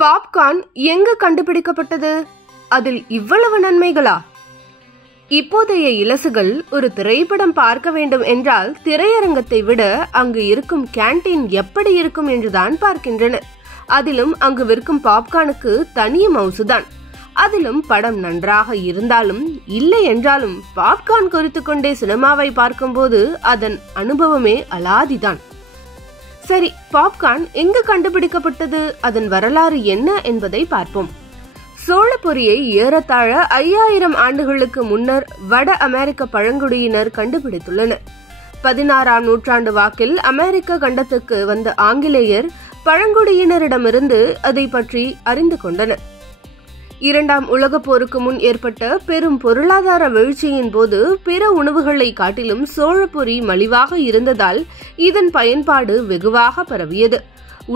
Popcorn எங்கு கண்டுபிடிக்கப்பட்டது? அதில் இவ்வளவு நன்மைகளா? இப்போதைய இலசுகள் ஒரு திரைப்படம் பார்க்க வேண்டும் என்றால் திரையரங்கத்தை விட அங்கு இருக்கும் கேண்டீன் எப்படி இருக்கும் என்றுதான் பார்க்கின்றனர். அதிலும் அங்கு விற்கும் பாப்கார்னுக்கு தனி மவுசுதான். அதிலும் படம் நன்றாக இருந்தாலும் இல்லை என்றாலும் பாப்கார்ன் குறித்து கொண்டே சினிமாவை பார்க்கும்போது அதன் அனுபவமே அலாதிதான். சரி, பாப்கார்ன் எங்கு கண்டுபிடிக்கப்பட்டது, அதன் வரலாறு என்ன என்பதை பார்ப்போம். சோளப்பொரியை ஏறத்தாழ 5000 ஆண்டுகளுக்கு முன்னர் வட அமெரிக்க பழங்குடியினர் கண்டுபிடித்துள்ளனர். 16ஆம் நூற்றாண்டு வாக்கில் அமெரிக்க கண்டத்துக்கு வந்த ஆங்கிலேயர் பழங்குடியினரிடமிருந்து அதை பற்றி அறிந்து கொண்டனர். 2ஆம் உலகப் போருக்கு முன் ஏற்பட்ட பெரும் பொருளாதார வீழ்ச்சியின் போது பிற உணவுகளை காட்டிலும் சோளப்பொரி மலிவாக இருந்ததால் இதன் பயன்பாடு வெகுவாக பரவியது.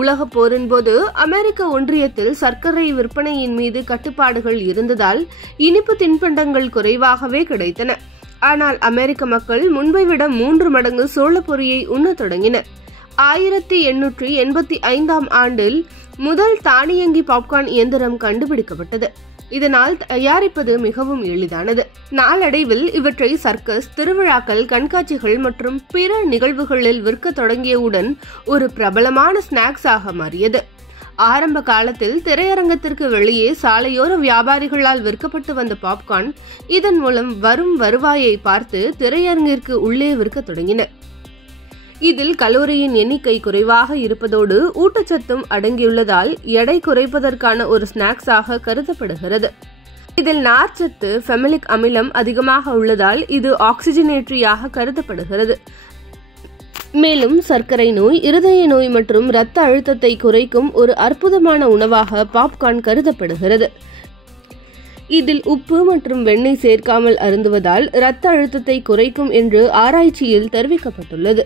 உலகப் போரின் போது அமெரிக்க ஒன்றியத்தில் சர்க்கரை விற்பனையின் மீது கட்டுப்பாடுகள் இருந்ததால் இனிப்பு தின்பண்டங்கள் குறைவாகவே கிடைத்தன. ஆனால் அமெரிக்க மக்கள் முன்பை விட 3 மடங்கு சோளப்பொரியை உண்ணத் தொடங்கினர். 1885ஆம் ஆண்டில் முதல் தானியங்கி பாப்கார்ன் இயந்திரம் கண்டுபிடிக்கப்பட்டது. இதனால் தயாரிப்பது மிகவும் எளிதானது. நாளடைவில் இவற்றை சர்க்கஸ், திருவிழாக்கள், கண்காட்சிகள் மற்றும் பிற நிகழ்வுகளில் விற்க தொடங்கியவுடன் ஒரு பிரபலமான ஸ்நாக்ஸ் ஆக மாறியது. ஆரம்ப காலத்தில் திரையரங்கத்திற்கு வெளியே சாலையோர வியாபாரிகளால் விற்கப்பட்டு வந்த பாப்கார்ன் இதன் மூலம் வரும் வருவாயை பார்த்து திரையரங்கிற்கு உள்ளே விற்க தொடங்கினர். இதில் கலோரியின் எண்ணிக்கை குறைவாக இருப்பதோடு ஊட்டச்சத்தும் அடங்கியுள்ளதால் எடை குறைப்பதற்கான ஒரு ஸ்நாக்ஸாக கருதப்படுகிறது. இதில் நார்ச்சத்து, ஃபெமிலிக் அமிலம் அதிகமாக உள்ளதால் இது ஆக்சிஜனேற்றியாக கருதப்படுகிறது. மேலும் சர்க்கரை நோய், இருதய நோய் மற்றும் இரத்த அழுத்தத்தை குறைக்கும் ஒரு அற்புதமான உணவாக பாப்கார்ன் கருதப்படுகிறது. இதில் உப்பு மற்றும் வெண்ணெய் சேர்க்காமல் அருந்துவதால் இரத்த அழுத்தத்தை குறைக்கும் என்று ஆராய்ச்சியில் தெரிவிக்கப்பட்டுள்ளது.